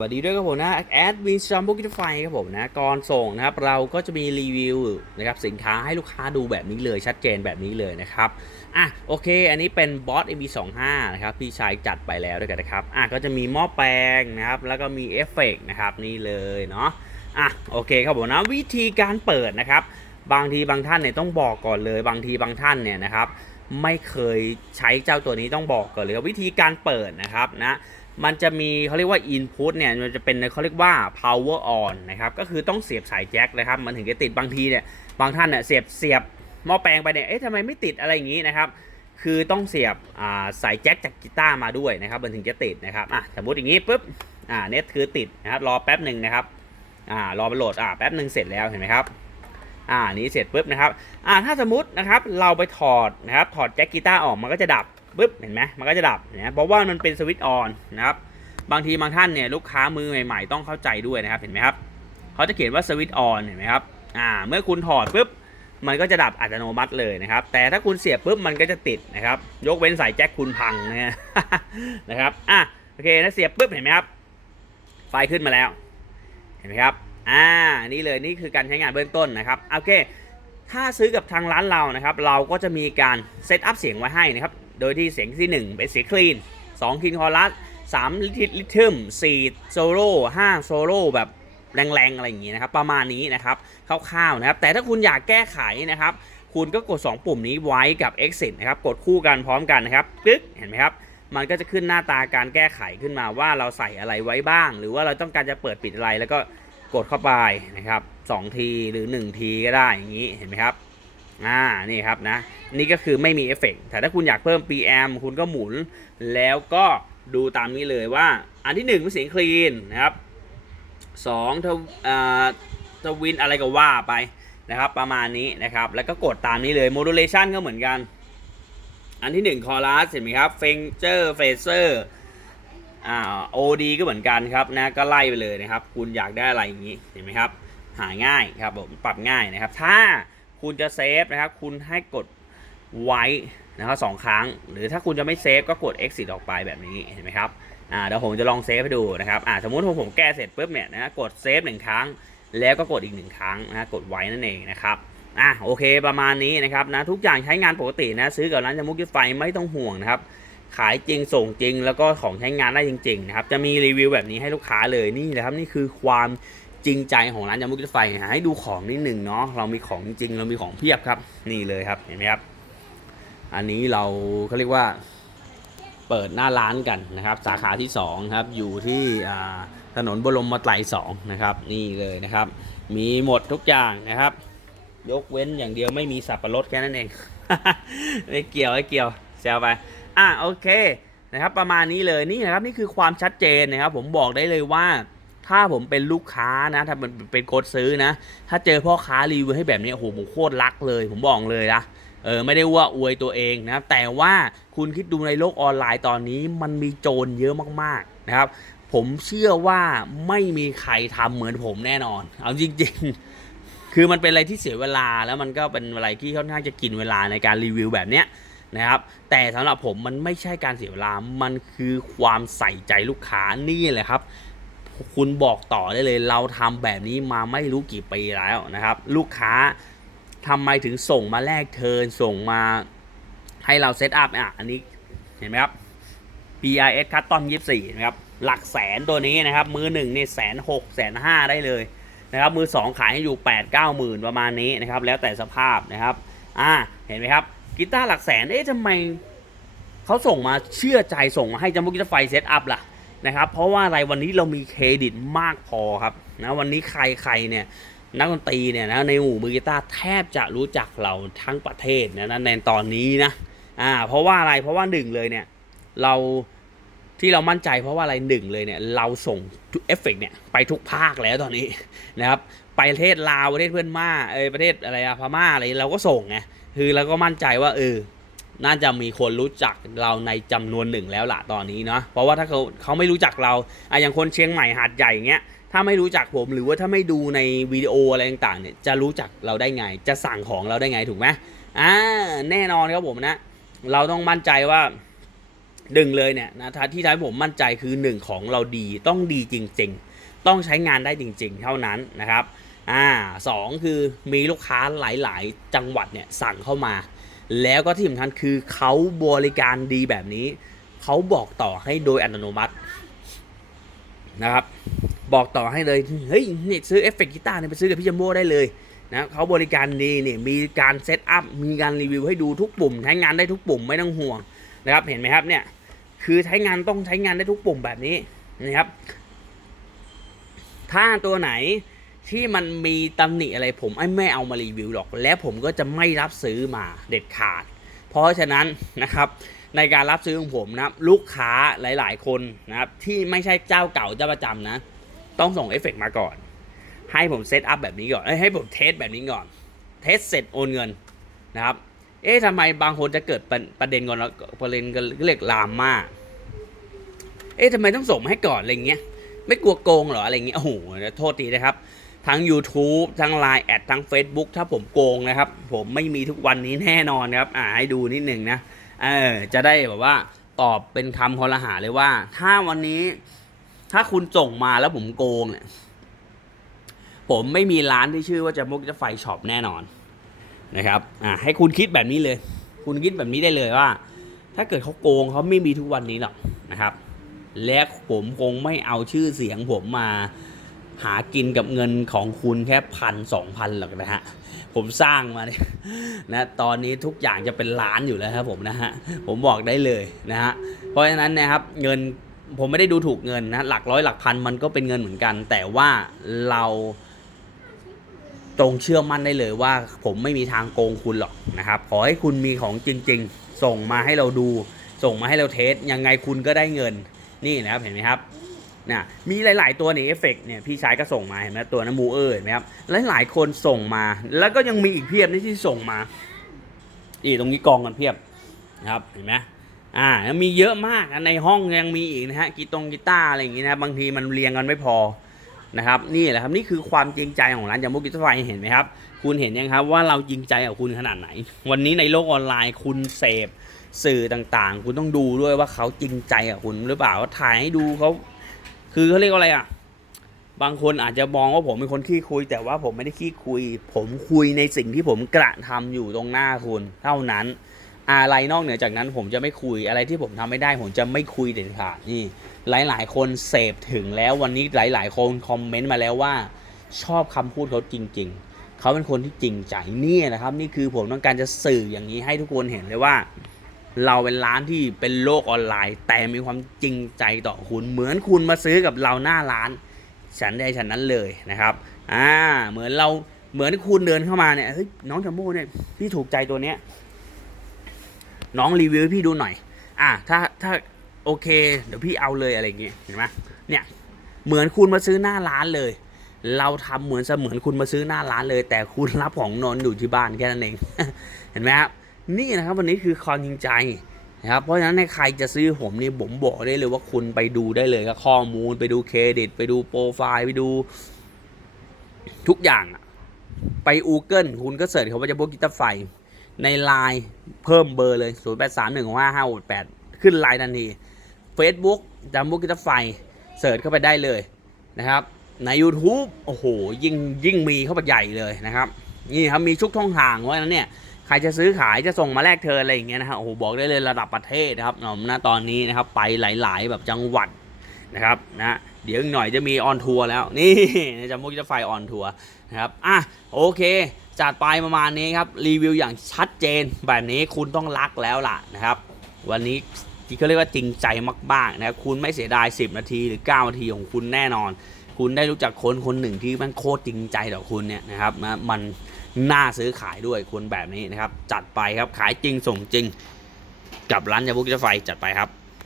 สวัสดีด้วยครับผมนะแอดมินซัมบุกิทไฟครับผมนะก่อนส่งนะครับเราก็จะมีรีวิวนะครับสินค้าให้ลูกค้าดูแบบนี้เลยชัดเจนแบบนี้เลยนะครับอะโอเค อันนี้เป็นบอส MB25 นะครับพี่ชายจัดไปแล้วด้วยกันนะครับอะก็จะมีหม้อแปลงนะครับแล้วก็มีเอฟเฟกต์นะครับนี่เลยเนาะอะโอเคครับผมนะวิธีการเปิดนะครับ บางทีบางท่านเนี่ยต้องบอกก่อนเลย บางทีบางท่านเนี่ยนะครับไม่เคยใช้เจ้าตัวนี้ต้องบอกก่อนเลยวิธีการเปิดนะครับนะ มันจะมีเขาเรียกว่า input เนี่ยมันจะเป็นเขาเรียกว่า power on นะครับ ก็คือต้องเสียบสายแจ็คนะครับ มันถึงจะติดบางทีเนี่ย บางท่านเนี่ยเสียบเสียบหม้อแปลงไปเนี่ย เอ๊ะทำไมไม่ติดอะไรอย่างนี้นะครับ คือต้องเสียบาสายแจ็คจากกีตาร์มาด้วยนะครับ มันถึงจะติดนะครับ อะ สมมติอย่างนี้ปุ๊บ อ่า เน็ตคือติดนะครับ รอแป๊บหนึ่งนะครับ อ่า รอมันโหลด อ่า แป๊บหนึ่งเสร็จแล้ว เห็นไหมครับ อ่า นี้เสร็จปุ๊บนะครับ อ่า ถ้าสมมตินะครับ เราไปถอดนะครับ ถอดแจ็คกีตาร์ออก มันก็จะดับ ปุ๊บเห็นไหมมันก็จะดับนะเพราะว่ามันเป็นสวิตช์ออนนะครับบางทีบางท่านเนี่ยลูกค้ามือใหม่ๆ ต้องเข้าใจด้วยนะครับเห็นไหมครับเขาจะเขียนว่าสวิตช์ออนเห็นไหมครับอ่าเมื่อคุณถอดปุ๊บมันก็จะดับอัตโนมัติเลยนะครับ แต่ถ้าคุณเสียบปุ๊บมันก็จะติดนะครับ ยกเว้นสายแจ็คคุณพังนะฮะนะครับอะโอเคนะเสียบปุ๊บเห็นไหมครับ ไฟขึ้นมาแล้ว เห็นไหมครับอ่านี่เลยนี่คือการใช้งานเบื้องต้นนะครับโอเค ถ้าซื้อกับทางร้านเรานะครับ เราก็จะมีการเซตอัพเสียงไว้ให้นะครับ โดยที่เสียงที่ 1 เป็นเสียงคลีน2คินคอรัส3ลิลิทึม4โซโล่5โซโล่แบบแรงๆ อะไรอย่างงี้นะครับ ประมาณนี้นะครับคร่าวๆนะครับ แต่ถ้าคุณอยากแก้ไขนะครับ คุณก็กด 2 ปุ่มนี้ไว้กับ exit นะครับ กดคู่กันพร้อมกันนะครับปึ๊กเห็นไหมครับมันก็จะขึ้นหน้าตาการแก้ไขขึ้นมาว่าเราใส่อะไรไว้บ้าง หรือว่าเราต้องการจะเปิดปิดอะไรแล้วก็กดเข้าไปนะครับ2ทีหรือ 1 ทีก็ได้อย่างนี้เห็นไหมครับ อ่านี่ครับนะ นี่ก็คือไม่มีเอฟเฟกต์แต่ถ้าคุณอยากเพิ่ม PM คุณก็หมุน แล้วก็ดูตามนี้เลยว่า อันที่1เป็นเสียงคลีนนะครับ2ทวอ่าทวินอะไรก็ว่าไปนะครับประมาณนี้นะครับแล้วก็กดตามนี้เลย modulation ก็เหมือนกัน อันที่1 chorus เห็นไหมครับ Fanger Phaser อ่า OD ก็เหมือนกันครับนะก็ไล่ไปเลยนะครับ คุณอยากได้อะไรอย่างนี้เห็นไหมครับหาง่ายครับผมปรับง่ายนะครับ ถ้า คุณจะเซฟนะครับ คุณให้กดไว้นะครับสองครั้ง หรือถ้าคุณจะไม่เซฟก็กด exit ออกไปแบบนี้เห็นไหมครับอ่าเดี๋ยวผมจะลองเซฟให้ดูนะครับอ่าสมมุติว่าผมแก้เสร็จปุ๊บเนี่ยนะกดเซฟหนึ่งครั้ง แล้วก็กดอีกหนึ่งครั้งนะกดไว้นั่นเองนะครับอะโอเคประมาณนี้นะครับนะทุกอย่างใช้งานปกตินะซื้อกับร้านจมุกยึดไฟไม่ต้องห่วงนะครับขายจริงส่งจริงแล้วก็ของใช้งานได้จริงๆนะครับจะมีรีวิวแบบนี้ให้ลูกค้าเลยนี่แหละครับนี่คือความ จริงใจของร้านยามุกรถไฟให้ดูของนิดหนึ่งเนาะเรามีของจริงเรามีของเพียบครับ นี่เลยครับเห็นไหมครับ อันนี้เราเขาเรียกว่าเปิดหน้าร้านกันนะครับ สาขาที่2ครับอยู่ที่ถนนบรมมาไตรสองนะครับ นี่เลยนะครับ มีหมดทุกอย่างนะครับ ยกเว้นอย่างเดียวไม่มีสับปะรดแค่นั้นเองไม่เกี่ยวไม่เกี่ยวแซวไปอะโอเคนะครับ ประมาณนี้เลยนี่นะครับนี่คือความชัดเจนนะครับ ผมบอกได้เลยว่า ถ้าผมเป็นลูกค้านะ ถ้ามันเป็นโค้ดซื้อนะ ถ้าเจอพ่อค้ารีวิวให้แบบนี้โอ้โหผมโคตรรักเลย ผมบอกเลยนะเออไม่ได้ว่าอวยตัวเองนะแต่ว่าคุณคิดดูในโลกออนไลน์ตอนนี้มันมีโจรเยอะมากๆนะครับ ผมเชื่อว่าไม่มีใครทำเหมือนผมแน่นอน เอาจริง ๆ คือมันเป็นอะไรที่เสียเวลาแล้วมันก็เป็นอะไรที่ค่อนข้างจะกินเวลาในการรีวิวแบบเนี้ยนะครับแต่สำหรับผมมันไม่ใช่การเสียเวลา มันคือความใส่ใจลูกค้านี่แหละครับ คุณบอกต่อได้เลย เราทำแบบนี้มาไม่รู้กี่ปีแล้วนะครับ ลูกค้าทำไมถึงส่งมาแลกเทินส่งมาให้เราเซตอัพอะอันนี้เห็นไหมครับ PRS Custom 24นะครับ หลักแสนตัวนี้นะครับ มือหนึ่งเนี่ยแสนหกแสนห้าได้เลยนะครับ มือสองขายให้อยู่8 9หมื่นประมาณนี้นะครับ แล้วแต่สภาพนะครับ อ่า เห็นไหมครับ กีตาร์หลักแสน เอ๊ะทำไมเขาส่งมาเชื่อใจส่งมาให้จัมโบ้กีตาร์ไฟเซตอัพล่ะ นะครับ เพราะว่าอะไรวันนี้เรามีเครดิตมากพอครับนะวันนี้ใครใครเนี่ยนักดนตรีเนี่ยนะในหมู่มือกีตาร์แทบจะรู้จักเราทั้งประเทศนะนะในตอนนี้นะอ่าเพราะว่าอะไรเพราะว่าหนึ่งเลยเนี่ยเราที่เรามั่นใจเพราะว่าอะไรหนึ่งเลยเนี่ยเราส่งเอฟเฟกเนี่ยไปทุกภาคแล้วตอนนี้นะครับไปประเทศลาวประเทศเพื่อนมาเออประเทศอะไรอะพม่าอะไรเราก็ส่งไงคือเราก็มั่นใจว่าเออ น่าจะมีคนรู้จักเราในจำนวนหนึ่งแล้วล่ะตอนนี้เนาะเพราะว่าถ้าเขาเขาไม่รู้จักเราอะอย่างคนเชียงใหม่หาดใหญ่เงี้ยถ้าไม่รู้จักผมหรือว่าถ้าไม่ดูในวิดีโออะไรต่างๆเนี่ยจะรู้จักเราได้ไง จะสั่งของเราได้ไงถูกไหมอ่าแน่นอนครับผมนะ เราต้องมั่นใจว่าหนึ่งเลยเนี่ยนะที่ทำให้ผมมั่นใจคือหนึ่งของเราดีต้องดีจริง ๆ ต้องใช้งานได้จริง ๆ เท่านั้นนะครับอ่าสองคือมีลูกค้าหลายๆ จังหวัดเนี่ยสั่งเข้ามา แล้วก็ที่สำคัญคือเขาบริการดีแบบนี้ เขาบอกต่อให้โดยอัตโนมัตินะครับ บอกต่อให้เลย เฮ้ยเนี่ยซื้อเอฟเฟกต์กีตาร์เนี่ยไปซื้อกับพี่จัมโบ้ได้เลยนะเขาบริการดีเนี่ยมีการเซตอัพมีการรีวิวให้ดูทุกปุ่ม ใช้งานได้ทุกปุ่มไม่ต้องห่วงนะครับ เห็นไหมครับเนี่ยคือใช้งานต้องใช้งานได้ทุกปุ่มแบบนี้นะครับ ถ้าตัวไหน ที่มันมีตำหนิอะไรผมไม่เอามารีวิวหรอก และผมก็จะไม่รับซื้อมาเด็ดขาด เพราะฉะนั้นนะครับในการรับซื้อของผมนะครับลูกค้าหลาย ๆ คนนะครับที่ไม่ใช่เจ้าเก่าเจ้าประจำนะ ต้องส่งเอฟเฟกต์มาก่อน ให้ผมเซตอัพแบบนี้ก่อนให้ผมเทสแบบนี้ก่อน เทสเสร็จโอนเงินนะครับ เอ๊ะทำไมบางคนจะเกิดประประเด็นก่อนประเด็นก็เรียกลามมาเอ๊ะทำไมต้องส่งมาให้ก่อนอะไรเงี้ยไม่กลัวโกงเหรออะไรเงี้ยโอ้โหโทษทีนะครับ ทั้ง YouTube ทั้ง Line แอดทั้ง Facebook ถ้าผมโกงนะครับ ผมไม่มีทุกวันนี้แน่นอนครับอ่าให้ดูนิดหนึ่งนะเออจะได้แบบว่าตอบเป็นคำคอรหาเลยว่า ถ้าวันนี้ ถ้าคุณส่งมาแล้วผมโกงเนี่ยผมไม่มีร้านที่ชื่อว่าจะมุกจะไฟช็อปแน่นอนนะครับอ่าให้คุณคิดแบบนี้เลย คุณคิดแบบนี้ได้เลยว่า ถ้าเกิดเขาโกงเขาไม่มีทุกวันนี้หรอกนะครับ และผมคงไม่เอาชื่อเสียงผมมา หากินกับเงินของคุณแค่พันสองพันหรอกนะฮะ ผมสร้างมาเนี่ยนะตอนนี้ทุกอย่างจะเป็นล้านอยู่แล้วครับผมนะฮะ ผมบอกได้เลยนะฮะ เพราะฉะนั้นนะครับเงินผมไม่ได้ดูถูกเงินนะหลักร้อยหลักพันมันก็เป็นเงินเหมือนกัน แต่ว่าเราตรงเชื่อมั่นได้เลยว่า ผมไม่มีทางโกงคุณหรอกนะครับ ขอให้คุณมีของจริง ๆ ส่งมาให้เราดู ส่งมาให้เราเทสยังไงคุณก็ได้เงินนี่นะครับเห็นไหมครับ นะมีหลาย ๆ ตัวในเอฟเฟกเนี่ยพี่ชายก็ส่งมาเห็นไหมตัวน้ำมูเออร์เห็นไหมครับหลาย ๆ คนส่งมา แล้วก็ยังมีอีกเพียบที่ส่งมานี่ตรงนี้กองกันเพียบนะครับเห็นไหมอ่ามีเยอะมากในห้องยังมีอีกนะฮะกีตงกีตาร์อะไรอย่างงี้นะบางทีมันเรียงกันไม่พอนะครับนี่แหละครับนี่คือความจริงใจของร้านยามุกิตไฟเห็นไหมครับ คุณเห็นยังครับว่าเราจริงใจกับคุณขนาดไหน วันนี้ในโลกออนไลน์คุณเสพสื่อต่างๆ คุณต้องดูด้วยว่าเขาจริงใจกับคุณหรือเปล่าว่าถ่ายให้ดูเขา คือเขาเรียกว่าอะไรอะ บางคนอาจจะมองว่าผมเป็นคนขี้คุย แต่ว่าผมไม่ได้ขี้คุย ผมคุยในสิ่งที่ผมกระทำอยู่ตรงหน้าคุณ เท่านั้น อะไรนอกเหนือจากนั้นผมจะไม่คุยอะไรที่ผมทำไม่ได้ ผมจะไม่คุยเด็ดขาดนี่ หลาย ๆ คนเสพถึงแล้ววันนี้หลาย ๆ คนคอมเมนต์มาแล้วว่า ชอบคำพูดเขาจริง ๆเขาเป็นคนที่จริงใจนี่นะครับ นี่คือผมต้องการจะสื่ออย่างนี้ให้ทุกคนเห็นเลยว่า เราเป็นร้านที่เป็นโลกออนไลน์ แต่มีความจริงใจต่อคุณ เหมือนคุณมาซื้อกับเราหน้าร้าน ฉันได้ฉันนั้นเลยนะครับอ่าเหมือนเราเหมือนคุณเดินเข้ามาเนี่ยเฮ้ยน้องจัมโบ้เนี่ยพี่ถูกใจตัวเนี้ยน้องรีวิวให้พี่ดูหน่อย อ่าถ้าถ้าโอเค เดี๋ยวพี่เอาเลยอะไรอย่างเงี้ยเห็นไหมเนี่ยเหมือนคุณมาซื้อหน้าร้านเลย เราทำเหมือนเสมือนคุณมาซื้อหน้าร้านเลย แต่คุณรับของนอนอยู่ที่บ้านแค่นั้นเอง เห็นไหมครับ นี่นะครับวันนี้คือความจริงใจนะครับเพราะฉะนั้นในใครจะซื้อผมนี่ผมบอกได้เลยว่าคุณไปดูได้เลยก็ข้อมูลไปดูเครดิต ไปดูโปรไฟล์ไปดู ทุกอย่างไป Google คุณก็เสิร์ชเขาว่าจะพวกกิตาร์ไฟ ในไลน์เพิ่มเบอร์เลย 0 8 3 1 5 5 6 8 ขึ้นไลน์ทันที Facebook จำพวกกิตาร์ไฟเสิร์ชเข้าไปได้เลยนะครับ ใน YouTube โอ้โห ยิ่งยิ่งมีเข้าไปใหญ่เลยนะครับ นี่ครับมีทุกช่องทางเพรานั้นเนี่ย ใครจะซื้อขายจะส่งมาแลกเธออะไรอย่างเงี้ยนะฮะโอ้โหบอกได้เลยระดับประเทศนะครับเนาะณตอนนี้นะครับไปหลาย ๆ แบบจังหวัดนะครับนะเดี๋ยวอีกหน่อยจะมีออนทัวร์แล้วนี่จะมุกจะไฟออนทัวร์นะครับอะโอเคจัดไปประมาณนี้ครับรีวิวอย่างชัดเจนแบบนี้คุณต้องรักแล้วล่ะนะครับ วันนี้ที่เขาเรียกว่าจริงใจมากๆนะครับคุณไม่เสียดาย 10 นาทีหรือ 9 นาทีของคุณแน่นอน คุณได้รู้จักคนคนหนึ่งที่มันโคตรจริงใจต่อคุณเนี่ยนะครับนะมัน น่าซื้อขายด้วยคนแบบนี้นะครับ จัดไปครับขายจริงส่งจริง กับร้านยาบุกจะไฟจัดไปครับ